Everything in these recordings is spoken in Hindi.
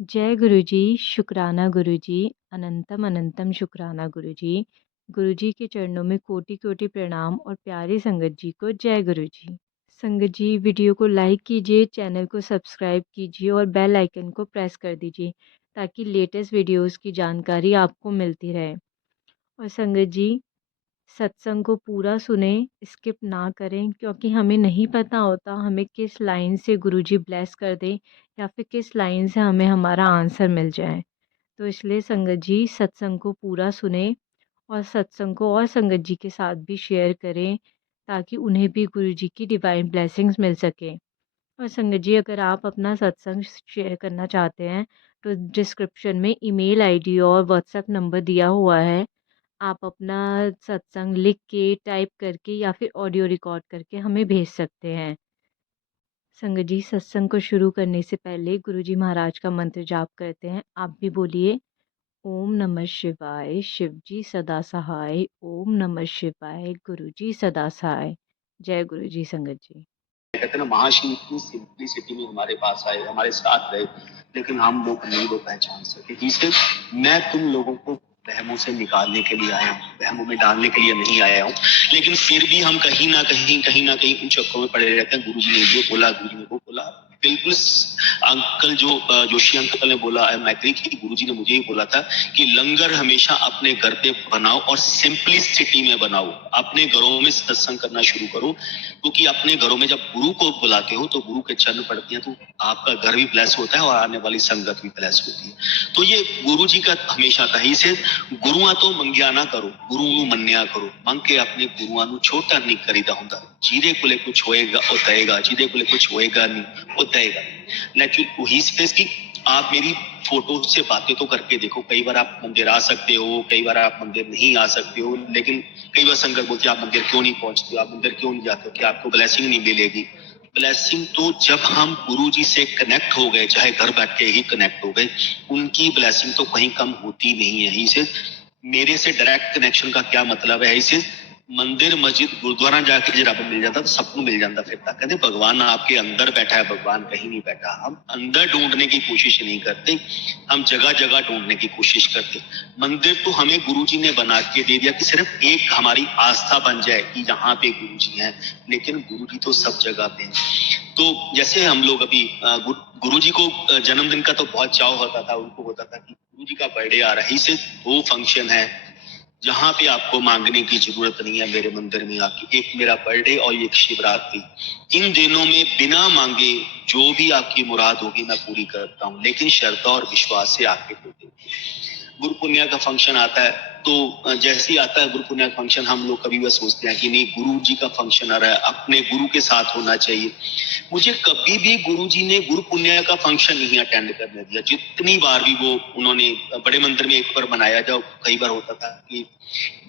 जय गुरुजी, शुक्राना गुरुजी, अनंतम अनंतम शुक्राना गुरुजी। गुरुजी के चरणों में कोटि-कोटि प्रणाम और प्यारी संगत जी को जय गुरुजी। संगत जी वीडियो को लाइक कीजिए, चैनल को सब्सक्राइब कीजिए और बेल आइकन को प्रेस कर दीजिए ताकि लेटेस्ट वीडियोस की जानकारी आपको मिलती रहे। और संगत जी सत्संग को पूरा सुने, स्किप ना करें क्योंकि हमें नहीं पता होता हमें किस लाइन से गुरुजी ब्लेस कर दें या फिर किस लाइन से हमें हमारा आंसर मिल जाए। तो इसलिए संगत जी सत्संग को पूरा सुने और सत्संग को और संगत जी के साथ भी शेयर करें ताकि उन्हें भी गुरुजी की डिवाइन ब्लेसिंग्स मिल सके। और संगत जी अगर आप अपना सत्संग शेयर करना चाहते हैं तो डिस्क्रिप्शन में ईमेल आईडी और व्हाट्सएप नंबर दिया हुआ है। आप अपना सत्संग लिख के, टाइप करके या फिर ऑडियो रिकॉर्ड करके हमें भेज सकते हैं। संगत जी सत्संग को शुरू करने से पहले गुरुजी महाराज का मंत्र जाप करते हैं। आप भी बोलिए। ओम नमः शिवाय, शिव जी सदा सहाय। ओम नमः शिवाय, गुरु जी सदा सहाय। जय गुरु जी संगत जी। कहते हैं ना, महाशिव इतनी सिंपलिसिटी में हमारे पास आए, हमारे साथ रहे, लेकिन हम लोग नहीं वो पहचान सके। जिसे मैं तुम लोगों को वहमों से निकालने के लिए आया हूँ, वहमों में डालने के लिए नहीं आया हूँ, लेकिन फिर भी हम कहीं ना कहीं उन चक्करों में पड़े रहते हैं। गुरु जी ने ये बोला, गुरु जी ने वो बोला। बिल्कुल अंकल जोशी अंकल ने बोला, आई एग्री कि गुरु जी ने मुझे ही बोला था कि लंगर हमेशा अपने घर पे बनाओ और सिंपलिसिटी में बनाओ। अपने घरों में सत्संग करना शुरू करो, क्योंकि अपने घरों में जब गुरु को बुलाते हो तो गुरु के चरण पड़ते हैं, तो आपका घर भी ब्लेस होता है और आने वाली संगत भी ब्लेस होती है। तो ये गुरु जी का हमेशा था ही से, गुरुआ तो मंगिया ना करो, गुरु मन्या करो। मंग के अपने गुरुआ नु छोटा नहीं करीदा हुंदा। ਜਿਹਦੇ ਕੋਲੇ कुछ होएगा वो देगा, ਜਿਹਦੇ ਕੋਲੇ कुछ होएगा नहीं वो देगा। नेचुरल वही स्पेस की आप मेरी फोटो से बातें तो करके देखो। कई बार आप मंदिर आ सकते हो, कई बार आप मंदिर नहीं आ सकते हो, लेकिन कई बार संगत बोलती है आप मंदिर क्यों नहीं पहुंचते हो, आप मंदिर क्यों नहीं जाते हो, कि आपको ब्लेसिंग नहीं मिलेगी। ब्लेसिंग तो जब हम गुरु जी से कनेक्ट हो गए, चाहे घर बैठ के ही कनेक्ट हो गए, उनकी ब्लेसिंग तो कहीं कम होती नहीं है। इसे मेरे से डायरेक्ट कनेक्शन का क्या मतलब है, इसे मंदिर मस्जिद गुरुद्वारा जाके जो रब मिल जाता तो सबको मिल जाता। फिर तक कहते भगवान आपके अंदर बैठा है, भगवान कहीं नहीं बैठा। हम अंदर ढूंढने की कोशिश नहीं करते, हम जगह जगह ढूंढने की कोशिश करते। मंदिर तो हमें गुरु जी ने बना के दे दिया कि सिर्फ एक हमारी आस्था बन जाए कि यहाँ पे गुरु जी हैं, लेकिन गुरु जी तो सब जगह पे हैं। तो जैसे हम लोग अभी गुरु जी को जन्मदिन का तो बहुत चाव होता था, उनको होता था कि गुरु जी का बर्थडे आ रहा है। इसे वो फंक्शन है जहां पे आपको मांगने की जरूरत नहीं है। मेरे मंदिर में आके एक मेरा बर्थडे और एक शिवरात्रि, इन दिनों में बिना मांगे जो भी आपकी मुराद होगी मैं पूरी करता हूँ, लेकिन श्रद्धा और विश्वास से आके होते। गुरु पुण्य का फंक्शन आता है तो जैसे ही आता है गुरु पुण्य का फंक्शन, हम लोग कभी वह सोचते हैं कि नहीं गुरु जी का फंक्शन आ रहा है, अपने गुरु के साथ होना चाहिए। मुझे कभी भी गुरु जी ने गुरु पुण्य का फंक्शन नहीं अटेंड करने दिया। जितनी बार भी वो उन्होंने बड़े मंदिर में एक बार बनाया, जो कई बार होता था कि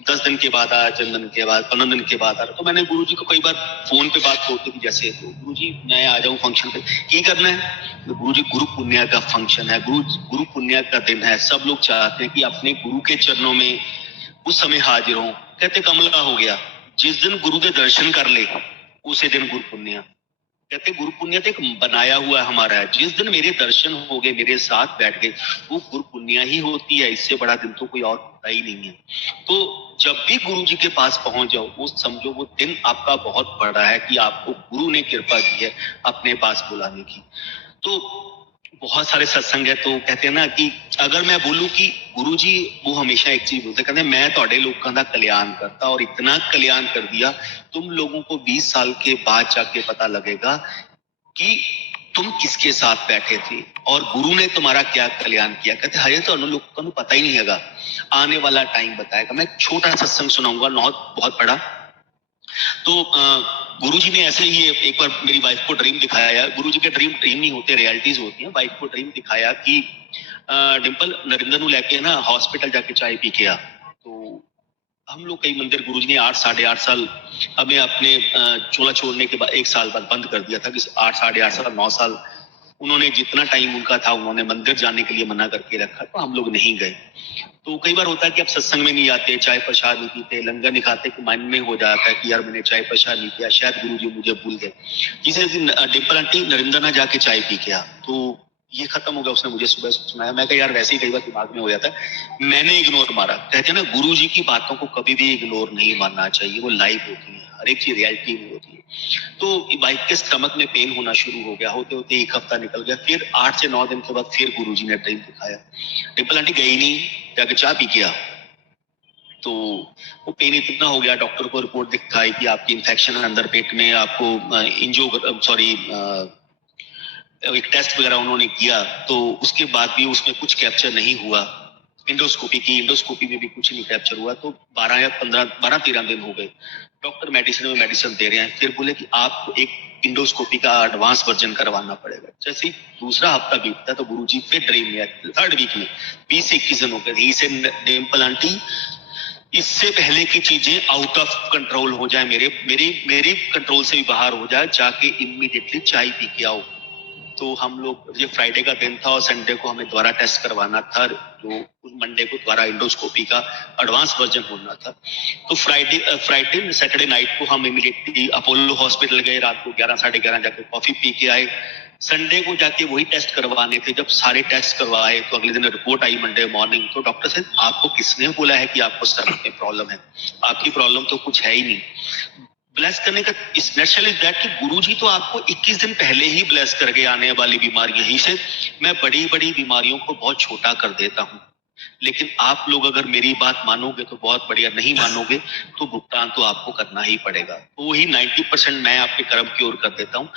10 दिन के बाद आ, चंदन के बाद 15 दिन के बाद आ रहा, तो मैंने गुरु जी को कई बार फोन पे बात होती थी, जैसे तो गुरु जी मैं आ जाऊं फंक्शन पे, की करना है। तो गुरु जी गुरु पुण्य का फंक्शन है, गुरु पुण्य का दिन है, सब लोग चाहते हैं कि अपने गुरु के चरणों में उस समय हाजिर हो। कहते कमला हो गया जिस दिन गुरु के दर्शन कर ले उसी दिन गुरु पुण्य। कहते गुरु पुण्य तो एक बनाया हुआ हमारा है। जिस दिन मेरे दर्शन हो गए, मेरे साथ बैठ गए, वो गुरु पुण्य ही होती है। इससे बड़ा दिन तो कोई और होता ही नहीं है। तो जब भी गुरु जी के पास पहुंच जाओ, वो समझो वो दिन आपका बहुत बड़ा है कि आपको गुरु ने कृपा की है अपने पास बुलाने की। तो बहुत सारे सत्संग है, तो कहते हैं ना कि अगर मैं बोलूं कि गुरु जी वो हमेशा एक चीज बोलते, कहते मैं तोड़े लोगों का कल्याण करता और इतना कल्याण कर दिया, तुम लोगों को 20 साल के बाद जाके पता लगेगा कि तुम किसके साथ बैठे थे और गुरु ने तुम्हारा क्या कल्याण किया। कहते हजे तो लोगों को पता ही नहीं है, आने वाला टाइम बताएगा। मैं छोटा सत्संग सुनाऊंगा, बहुत बड़ा। तो गुरु जी ने ऐसे ही एक बार मेरी वाइफ को ड्रीम दिखाया। गुरु जी के ड्रीम नहीं होते, रियलिटीज होती हैं। वाइफ को ड्रीम दिखाया कि डिंपल नरिंदर लेके ना हॉस्पिटल जाके चाय पी के आ। तो हम लोग कई मंदिर गुरु जी ने 8 साढ़े 8 साल हमें अपने चोला छोड़ने के बाद 1 साल बाद बंद कर दिया था कि 8 साढ़े 8 साल 9 साल उन्होंने जितना टाइम उनका था उन्होंने मंदिर जाने के लिए मना करके रखा, तो हम लोग नहीं गए। तो कई बार होता है कि आप सत्संग में नहीं आते, चाय प्रसाद नहीं पीते, लंगर नहीं खाते, कि मन में हो जाता है कि यार मैंने चाय प्रसाद नहीं किया, शायद गुरु जी मुझे भूल गए। जिसे डिम्पल आंटी नरिंदर ना जाके चाय पी के आ, तो ये खत्म हो गया, उसने मुझे सुबह सुनाया। मैं कहा यार वैसे ही कई बार दिमाग में हो जाता है, मैंने इग्नोर मारा। कहते हैं ना गुरु जी की बातों को कभी भी इग्नोर नहीं मानना चाहिए, वो लाइव होती है, हर एक चीज रियलिटी में होती है। तो वाइफ के स्टमक में पेन होना शुरू हो गया, होते होते एक हफ्ता निकल गया, फिर 8 से 9 दिन के बाद फिर गुरु जी ने ड्रीम दिखाया। डिम्पल आंटी गई नहीं, जाके चाय पी के आ। तो वो पेन इतना हो गया, डॉक्टर को रिपोर्ट दिखाई कि आपकी इन्फेक्शन है अंदर पेट में, आपको इंजो सॉरी एक टेस्ट वगैरह उन्होंने किया, तो उसके बाद भी उसमें कुछ कैप्चर नहीं हुआ। इंडोस्कोपी की, इंडोस्कोपी में भी कुछ नहीं कैप्चर हुआ। तो 12-13 दिन हो गए, डॉक्टर मेडिसिन दे रहे हैं, फिर बोले कि आपको एक इंडोस्कोपी का एडवांस वर्जन करवाना पड़ेगा। जैसे ही दूसरा हफ्ता बीतता तो गुरुजी फिर ड्रीम में आए, 3rd वीक में 20 से 21 दिन हो गए। ही से डिम्पल आंटी इससे पहले की चीजें आउट ऑफ कंट्रोल हो जाए, मेरे मेरी मेरी कंट्रोल से भी बाहर हो जाए, जाके इमीडिएटली चाय पी के आओ। तो हम लोग, ये फ्राइडे का दिन था और संडे को हमें दोबारा टेस्ट करवाना था, जो मंडे को दोबारा इंडोस्कोपी का एडवांस वर्जन होना था। तो फ्राइडे सैटरडे नाइट को हम इमीडिएटली अपोलो हॉस्पिटल गए, रात को 11 साढ़े 11 जाके कॉफी पी के आए। संडे को जाके वही टेस्ट करवाने थे। जब सारे टेस्ट करवाए तो अगले दिन रिपोर्ट आई मंडे मॉर्निंग। तो डॉक्टर साहब आपको किसने बोला है कि आपको स्टमक में प्रॉब्लम है, आपकी प्रॉब्लम तो कुछ है ही नहीं। ब्लेस करने का इस नटशेल इज दैट कि गुरुजी तो आपको 21 दिन पहले ही ब्लेस करके आने वाली बीमारी। यहीं से मैं बड़ी बड़ी बीमारियों को बहुत छोटा कर देता हूँ, लेकिन आप लोग अगर मेरी बात मानोगे तो बहुत बढ़िया, नहीं मानोगे तो भुगतान तो आपको करना ही पड़ेगा। तो वही 90% मैं आपके कर्म की ओर कर देता हूँ।